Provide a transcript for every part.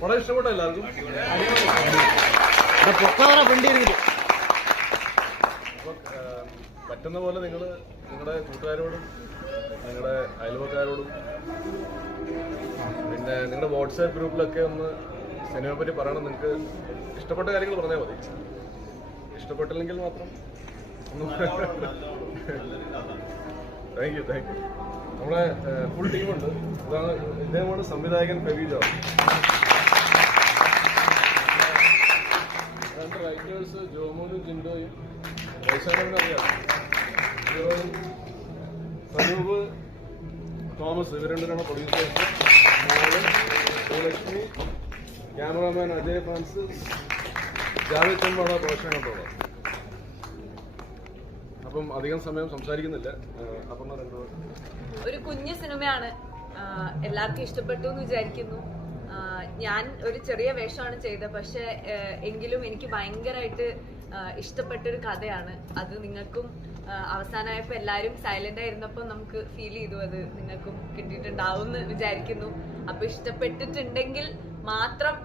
വളരെ ഇഷ്ടപ്പെട്ട എല്ലാവർക്കും. പറ്റുന്ന പോലെ നിങ്ങൾ നിങ്ങളുടെ കൂട്ടുകാരോടും നിങ്ങളുടെ അയൽവക്കാരോടും പിന്നെ നിങ്ങളുടെ വാട്സാപ്പ് ഗ്രൂപ്പിലൊക്കെ ഒന്ന് സിനിമയെ പറ്റി പറയണം. നിങ്ങൾക്ക് ഇഷ്ടപ്പെട്ട കാര്യങ്ങൾ പറഞ്ഞാൽ മതി. ഇഷ്ടപ്പെട്ടില്ലെങ്കിൽ മാത്രം താങ്ക് യു. നമ്മുടെ ഫുൾ ടീമുണ്ട്. ഇദ്ദേഹമാണ് സംവിധായകൻ ഫെബിജോ. രണ്ട് റൈറ്റേഴ്സ് ജോമോനും ജിൻഡോയും വൈശാഖനും അറിയാം. ജിൻഡോയും സനൂപ് തോമസ് ഇവർ രണ്ടുപേരാണ് പ്രൊഡ്യൂസേഴ്സ്. മോള് ലക്ഷ്മി, ക്യാമറാമാൻ അജയ് ഫ്രാൻസിസ്, ജാവേദ് ചെമ്പാണ് പ്രൊഡക്ഷൻ കൺട്രോളർ. അപ്പം അധികം സമയം സംസാരിക്കുന്നില്ല. അപ്പം ഒരു കുഞ്ഞു സിനിമയാണ്, എല്ലാവർക്കും ഇഷ്ടപ്പെട്ടു എന്ന് വിചാരിക്കുന്നു. ഞാൻ ഒരു ചെറിയ വേഷമാണ് ചെയ്തത്, പക്ഷെ എങ്കിലും എനിക്ക് ഭയങ്കരമായിട്ട് ഇഷ്ടപ്പെട്ടൊരു കഥയാണ്. അത് നിങ്ങൾക്കും അവസാനമായപ്പോൾ എല്ലാവരും സൈലന്റ് ആയിരുന്നപ്പോൾ നമുക്ക് ഫീൽ ചെയ്തു. അത് നിങ്ങൾക്കും കിട്ടിയിട്ടുണ്ടാവും എന്ന് വിചാരിക്കുന്നു. അപ്പൊ ഇഷ്ടപ്പെട്ടിട്ടുണ്ടെങ്കിൽ മാത്രം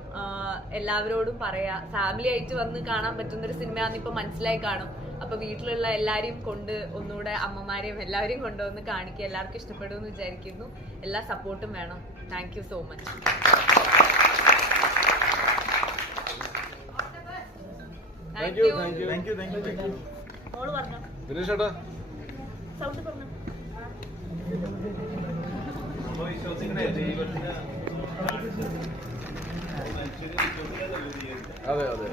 എല്ലാവരോടും പറയാ. ഫാമിലി ആയിട്ട് വന്ന് കാണാൻ പറ്റുന്നൊരു സിനിമയാണെന്ന് ഇപ്പൊ മനസ്സിലായി കാണും. അപ്പൊ വീട്ടിലുള്ള എല്ലാരെയും കൊണ്ട് ഒന്നുകൂടെ അമ്മമാരെയും എല്ലാവരെയും കൊണ്ടുവന്ന് കാണിക്കുക. എല്ലാവർക്കും ഇഷ്ടപ്പെടുമെന്ന് വിചാരിക്കുന്നു. എല്ലാ സപ്പോർട്ടും വേണം. Thank you so much. Dinesh ചേട്ടാ, അതെ അതെ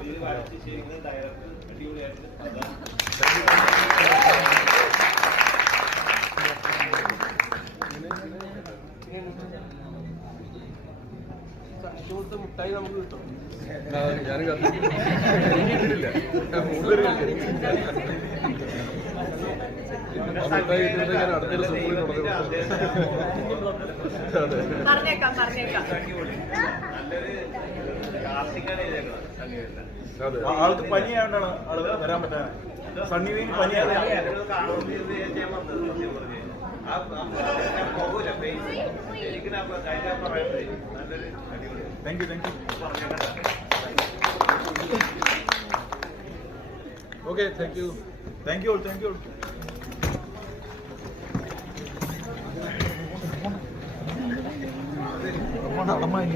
മുട്ടായി നമുക്ക് കിട്ടും. ഞാനും കിട്ടില്ല. മുട്ടായി കിട്ടുന്നത് ഞാൻ അടുത്തൊരു സുപ്രീം തുടങ്ങി. ആൾക്ക് പനിയാണ്ടാണ് ആള് വരാൻ പറ്റാൻ. സണ്ണിവേന് പനിയാണ്. Thank you. Okay, thank you. Thank you. അടമായി